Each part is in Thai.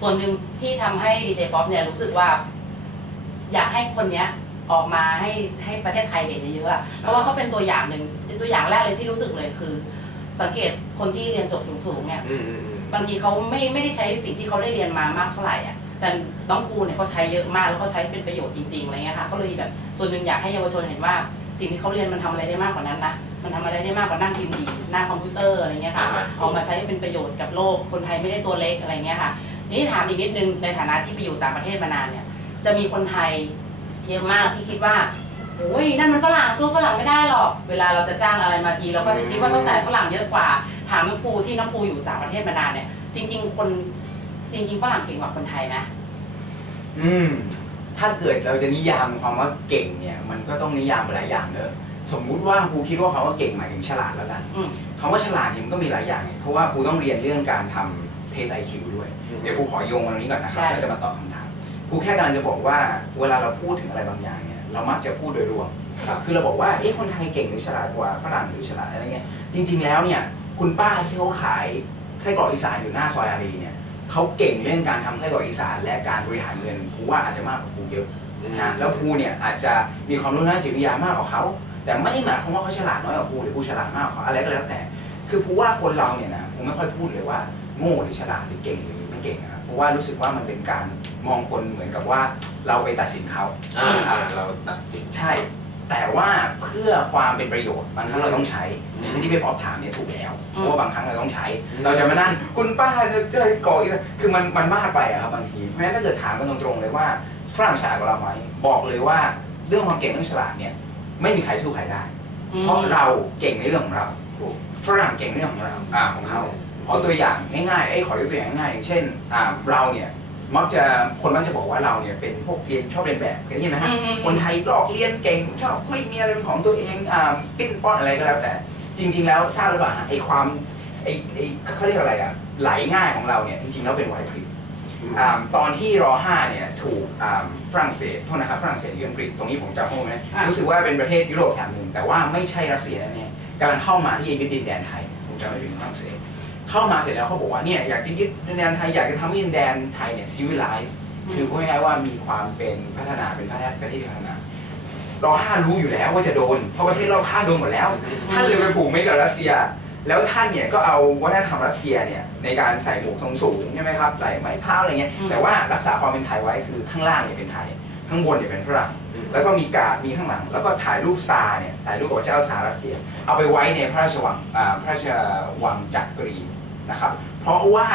ส่วนหนึ่งที่ทำให้ดีเจป๊อปเนี่ยรู้สึกว่า อยากให้คนเนี้ยออกมาให้ให้ประเทศไทยเห็นเยอะๆอะเพราะว่าเขาเป็นตัวอย่างหนึ่งตัวอย่างแรกเลยที่รู้สึกเลยคือ สังเกตคนที่เรียนจบสูงๆเนี่ยอืมอืมอืมบางทีเขาไม่ไม่ได้ใช้สิ่งที่เขาได้เรียนมามากเท่าไหร่อะแต่น้องครูเนี่ยเขาใช้เยอะมากแล้วเขาใช้เป็นประโยชน์จริงๆอะไรเงี้ยค่ะก็เลยแบบส่วนหนึ่งอยากให้เยาวชนเห็นว่า สิ่งที่เขาเรียนมันทำอะไรได้มากกว่านั้นนะมันทำอะไรได้มากกว่านั่งพิมพ์ดีหน้าคอมพิวเตอร์อะไรเงี้ยค่ะเอามาใช้เป็นประโยชน์กับโลกคนไทยไม่ได้ตัวเล็กอะไรเงี้ยค่ะ นี่ถามอีกนิดนึงในฐานะที่ไปอยู่ต่างประเทศมานานเนี่ย จะมีคนไทยเยอะมากที่คิดว่าโอ้ยนั่นมันฝรั่งสู้ฝรั่งไม่ได้หรอก เวลาเราจะจ้างอะไรมาทีเราก็จะคิดว่าต้องจ่ายฝรั่งเยอะกว่า ถามน้องภูที่น้องภูอยู่ต่างประเทศมานานเนี่ย จริง ๆ คนจริง ๆ ฝรั่งเก่งกว่าคนไทยไหมอืม ถ้าเกิดเราจะนิยามความว่าเก่งเนี่ย มันก็ต้องนิยามหลายอย่างเนอะสมมุติว่าครูคิดว่าคำว่าเก่งหมายถึงฉลาดแล้วกันอืมคำว่าฉลาดเนี่ยมันก็มีหลายอย่างไงเพราะว่าครูต้องเรียนเรื่องการทำเท สไอคิวด้วย เดี๋ยวครูขอโยงมาตรงนี้ก่อนนะครับใช่แล้วจะมาตอบคำถามครูแค่กำลังจะบอกว่าเวลาเราพูดถึงอะไรบางอย่างเนี่ยเรามักจะพูดโดยรวมครับคือเราบอกว่าเอ๊ะคนไทยเก่งหรือฉลาดกว่าฝรั่งหรือฉลาดอะไรเงี้ยจริง ๆแล้วเนี่ยคุณป้าที่เขาขายไส้กรอกอีสานอยู่หน้าซอยอารีเนี่ยเขาเก่งเรื่องการทำไส้กรอกอีสาน และการบริหารเงินครูว่าอาจจะมากกว่าครูเยอะนะฮะแล้วภูเนี่ยอาจจะมีความรู้ด้านจิตวิทยามากกว่าเขาแต่ไม่ได้หมายความว่าเขาฉลาดน้อยกว่าภูหรือภูฉลาดมากกว่าเขาอะไรก็แล้วแต่ คือภูว่าคนเราเนี่ยนะผมไม่ค่อยพูดเลยว่า โง่หรือฉลาดหรือเก่งหรือไม่เก่งนะครับเพราะว่ารู้สึกว่ามันเป็นการมองคนเหมือนกับว่าเราไปตัดสินเขาอ่านะครับเราตัดสินใช่ แต่ว่าเพื่อความเป็นประโยชน์บางครั้งเราต้องใช้อืมอย่างที่พี่ป๊อปถามเนี่ยถูกแล้วอืมเพราะว่าบางครั้งเราต้องใช้อืมเราจะมานั่งคุณป้าเนี่ยเจอก่ออีกคือมันมันมากไปอะครับบางทีเพราะฉะนั้นถ้าเกิดถามกันตรงๆเลยว่าฝรั่งฉลาดกว่าเราไหมบอกเลยว่าเรื่องความเก่งเรื่องฉลาดเนี่ยไม่มีใครสู้ใครได้อืมเพราะเราเก่งในเรื่องของเราถูกฝรั่งเก่งในเรื่องของเราอ่าของเขา ขอตัวอย่างง่ายๆไอ้ยขอยกตัวอย่างง่ายๆอย่างเช่นอ่าเราเนี่ยมักจะคนมักจะบอกว่าเราเนี่ยเป็นพวกเรียนชอบเรียนแบบเคยได้ยินไหมฮะอืมอืมคนไทยลอกเรียนเก่งชอบไม่มีอะไรเป็นของตัวเองอ่าปิ้นป้อนอะไรก็แล้วแต่ จริง ๆ แล้วทราบหรือเปล่าฮะไอ้ความไอ้ไอ้เขาเรียกอะไรอะไหลง่ายของเราเนี่ยจริงๆแล้วเป็นไหวพริบอ่าตอนที่ร5เนี่ยถูกอ่าฝรั่งเศสโทษนะครับฝรั่งเศสหรืออังกฤษตรงนี้ผมจำข้อมูลนะอะรู้สึกว่าเป็นประเทศยุโรปแถบหนึ่งแต่ว่าไม่ใช่รัสเซียแน่ๆกำลังเข้ามาที่ยึดดินแดนไทยผมจำไม่ผิดฝรั่งเศส เข้ามาเสร็จแล้วเขาบอกว่าเนี่ยอยากจะยึดดินแดนไทยอยากจะทำให้ดินแดนไทยเนี่ย civilize คือพูดง่ายๆว่ามีความเป็นพัฒนาเป็นประเทศประเทศที่พัฒนารห้ารู้อยู่แล้วว่าจะโดน เพราะประเทศรอบข้างโดนหมดแล้ว ท่านเลยไปผูกมิตรกับรัสเซีย แล้วท่านเนี่ยก็เอาวัฒนธรรมรัสเซียเนี่ยในการใส่หมวกทรงสูงใช่ไหมครับใส่ไม้เท้าอะไรเงี้ยอืมแต่ว่ารักษาความเป็นไทยไว้คือข้างล่างเนี่ยเป็นไทย ข้างบนเนี่ยเป็นฝรั่งแล้วก็มีกาดมีข้างหลัง แล้วก็ถ่ายรูปซาร์เนี่ยถ่ายรูปกับเจ้าซาร์รัสเซีย เอาไปไว้ในพระราชวังอ่าพระราชวังจักรีนะครับ เพราะว่า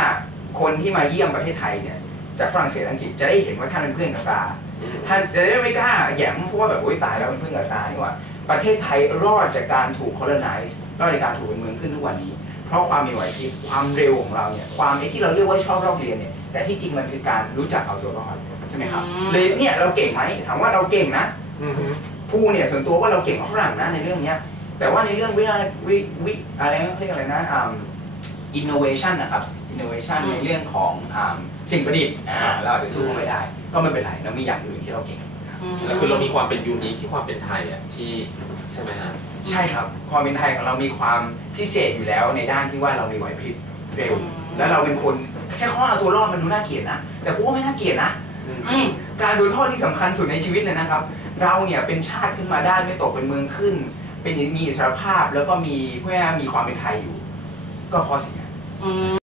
คนที่มาเยี่ยมประเทศไทยเนี่ยจากฝรั่งเศสอังกฤษจะได้เห็นว่าท่านเป็นเพื่อนกับซาร์อืมท่านจะได้ไม่กล้าแหยมเพราะว่าแบบโอ๊ยตายแล้วเป็นเพื่อนกับซาร์นี่หว่าประเทศไทยรอดจากการถูก colonize รอดจากการถูกเป็นเมืองขึ้นทุกวันนี้ เพราะความมีไหวพริบความเร็วของเราเนี่ยความไอ้ที่เราเรียกว่าชอบรอบเรียนเนี่ยแต่ที่จริงมันคือการรู้จักเอาตัวรอด ใช่ไหมครับอืมเลยเนี่ยเราเก่งไหมถามว่าเราเก่งนะอืมภูเนี่ยส่วนตัวว่าเราเก่งกว่าฝรั่งนะในเรื่องเนี้ย แต่ว่าในเรื่องวิทยาวิวิอะไรนะเขาเรียกอะไรนะอ่า innovation นะครับ innovation อืมในเรื่องของอ่าสิ่งประดิษฐ์อ่าเราอาจจะสู้เขาไม่ได้ ก็ไม่เป็นไรเรามีอย่างอื่นที่เราเก่งมแล้วคือเรามีความเป็นยูนิคที่ความเป็นไทยอะที่ใช่ไหมฮะใช่ครับความเป็นไทยของเรามีความพิเศษอยู่แล้วในด้านที่ว่าเรามีไหวพริบเร็ว แล้วเราเป็นคนใช้ข้อเอาตัวรอดมันดูน่าเกลียดนะแต่ผมว่าไม่น่าเกลียดนะอืม การสูญทอดที่สำคัญสุดในชีวิตเลยนะครับ เราเนี่ยเป็นชาติขึ้นมาได้ไม่ตกเป็นเมืองขึ้น เป็นมีอิสรภาพแล้วก็มีเพื่อมีความเป็นไทยอยู่ ก็เพราะสิ่งนั้น